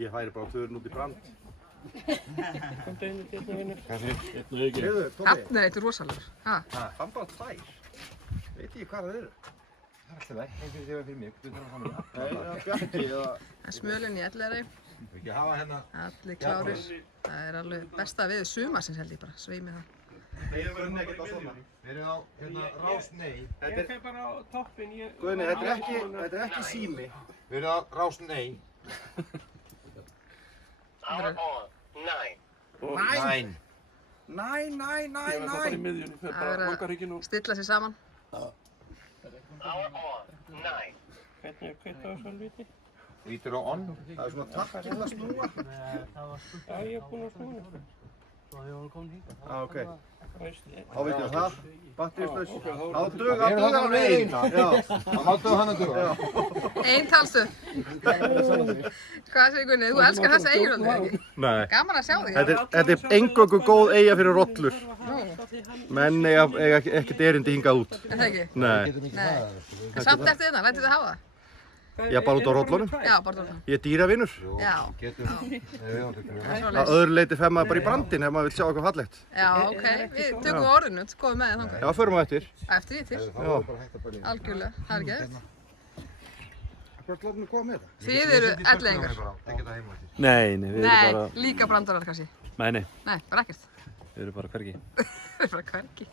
Ég færi bara þurrn út í brand. Komdu inn í dyrna vinnur. Kanski, einn og ekki. Heyrðu, Tómi. Hann er eitthvað rosalegur. Fann bara 2. Veit ég hvað það eru? Það er alltaf veg, einn fyrir þig og fyrir mig. Þú þarf að hafa mig. Nei, það er Bjarki eða... Það er smölinn í Elliðarey. Þú ekki hafa hérna. Allir klárir. Það er alveg besta við sumarsins held ég bara. Sveimi það. Nei, það verður nekkert á svona. Við erum á hérna rás nei. Ég fer bara á toppinn. Guðni, þetta er ekki sími. Við erum á rás nei. Næn. Næ. Ég var bara í miðjunni, fer Það bara er vangarhygginn og... að stilla sér saman. Hvernig er kveitt á þessu alviti? Vítur á on. Það er svona takk til að snúa. Já, ég er búinn að snúna. Ok. Veist, Þá veitum við það. Batteríslaus. Þá Erum duga það hann alveg ein. eina? Það máttu hann að duga. Ein talstöð. Hvað segir Gunni? Þú elskar þessa eiginöldu, ekki? Nei. Gaman að sjá þig. Þetta er eingöngu góð eyja fyrir rollur. Nú, Menn eiga ekkert erindi hingað út. er það ekki? Nei. Nei. En samt eftir þetta, lættu þið hafa það? Ég er bara út á rollunum. Já, bara þarna. Ég er dýravinur. Já. Getur. Nei, við höfum þetta. Það er Að svoleiðis. öðru leyti fer maður bara í brandinn ef maður vil sjá eitthvað fallegt. Já, ok. Við tökum á orðinu, komum með þið þangað. Já, förum á eftir. Eftir því til. Það var bara hægt að bæla í. Algjörlega, það er ekki eftir. Hvert látum við koma með þetta? Þið eru ellegingar. Ekki það heima eftir. Nei, við erum bara... Nei, líka brandarar kannski. Nei, Nei, bara ekkert. við erum bara hvergi. Það er bara hvergi.